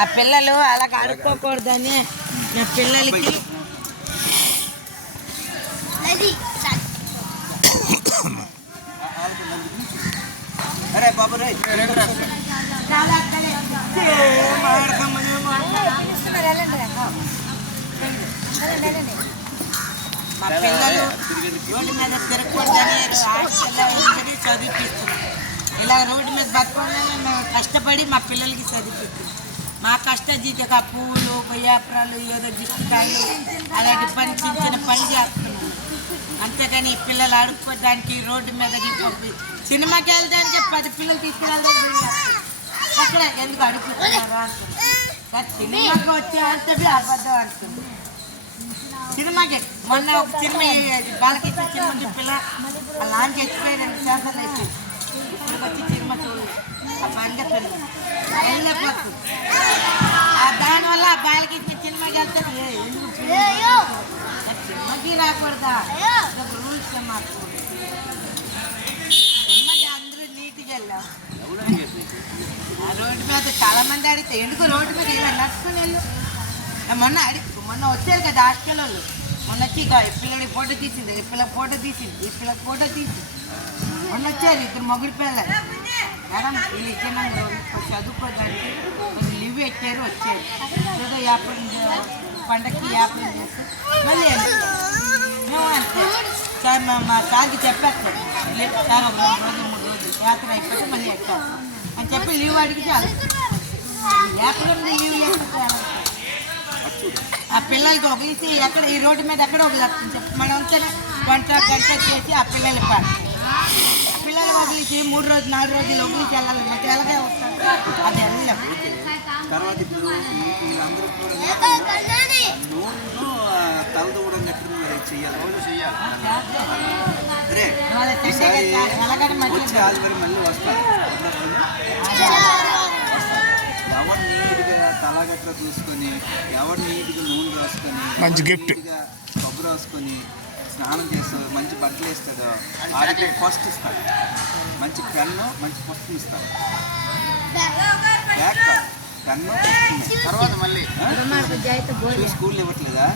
ఆ పిల్లలు అలా ఆడుకోకూడదని పిల్లలకి అరే బాబు రే మా పిల్లలు రోడ్డు మీద తిరగకూడదని హాస్టల్లో చదివిపిస్తున్నాం. ఇలా రోడ్డు మీద బతకకుండా మేము కష్టపడి మా పిల్లలకి చదివిపిస్తున్నాం. మా కష్టజీవిక పువ్వులు కొయ్యాపురాలు ఏదో దిష్టికాయలు అలాంటి పని చిన్న పని చేస్తున్నాం. అంతేగాని పిల్లలు ఆడుకోవడానికి రోడ్డు మీదకి సినిమాకి వెళ్ళడానికి 10 పిల్లలు తీసుకెళ్ళడానికి అక్కడ ఎందుకు అడుగుతున్నారు అంటున్నారు. సినిమాకి వచ్చే అంటే అబద్ధం అంటుంది. సినిమాకి మొన్న ఒక సినిమా బాలకృష్ణ సినిమా పిల్ల లాంచ్ ఎక్కిపోయి 2 శాతాలు అయిపోయింది. ఇప్పటికి వచ్చి సినిమా చూడలేదు. ఆ బండ పిల్ల వెళ్ళలేకపోతుంది. దానివల్ల ఆ బాలకృష్ణ సినిమాకి వెళ్తే ఎందుకు సినిమాకి రాకూడదా రూల్స్ మాకు. సినిమాకి అందరూ నీట్గా వెళ్ళాం. ఆ రోడ్డు మీద చాలా మంది అడిగితే ఎందుకు రోడ్డు మీద ఇలా నడుచుకుని వెళ్ళు. మొన్న వచ్చారు కదా హాస్టల్ వాళ్ళు. మొన్న వచ్చి పిల్లడి ఫోటో తీసింది, ఈ పిల్ల ఫోటో తీసింది, ఈ పిల్ల ఫోటో తీసింది. మొన్న వచ్చారు 2 మొగుడు పిల్లలు. మేడం వీళ్ళు ఇచ్చిన చదువుకోవడానికి కొంచెం లివ్ ఎక్కారు వచ్చారు. ఏదో యాప్లు పండగకి యాప్లు చేసి మళ్ళీ మేము అంతే సార్ మా సార్కి చెప్పేస్తాం సార్ ఒక 2 రోజులు 3 రోజులు యాత్ర అయిపోతే మళ్ళీ ఎక్కాలి అని చెప్పి లీవ్ అడిగి చాలు. యాప్లో లీవ్ చేస్తారు. ఆ పిల్లలకి వదిలిసి ఎక్కడ ఈ రోడ్డు మీద ఎక్కడ వదిలేస్తాం మనం అంతా గంట చేసి ఆ పిల్లలు వదిలిసి 3 రోజులు 4 రోజులు వదిలిసి వెళ్ళాలి. మధ్య ఎలాగే వస్తాం అది వెళ్ళలేము. తర్వాత ఇప్పుడు వీళ్ళందరూ నోరు తలతో కూడా నెట్టు చెయ్యాలి. ఆదివారం మళ్ళీ వస్తాను. ఎవరు నీట్గా తలగట్ల చూసుకొని ఎవరు నీట్గా నూనె రాసుకొని మంచి గిఫ్ట్ కొబ్బరి రాసుకొని స్నానం చేస్తాడు, మంచి బట్టలు వేస్తాడు, ఆడికి ఫస్ట్ ఇస్తాడు. మంచి పెన్ను మంచి పుస్తకం ఇస్తాడు. పెన్ను తర్వాత మళ్ళీ స్కూల్లో ఇవ్వట్లేదా?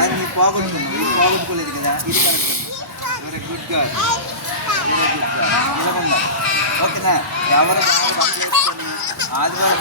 అది నువ్వు పోగొట్టుకున్నావు, ఇది పోగొట్టుకోలేదు కదా. ఇది కరెక్ట్. వెరీ గుడ్ గా ఓకేనా? ఎవరు ఆదివారం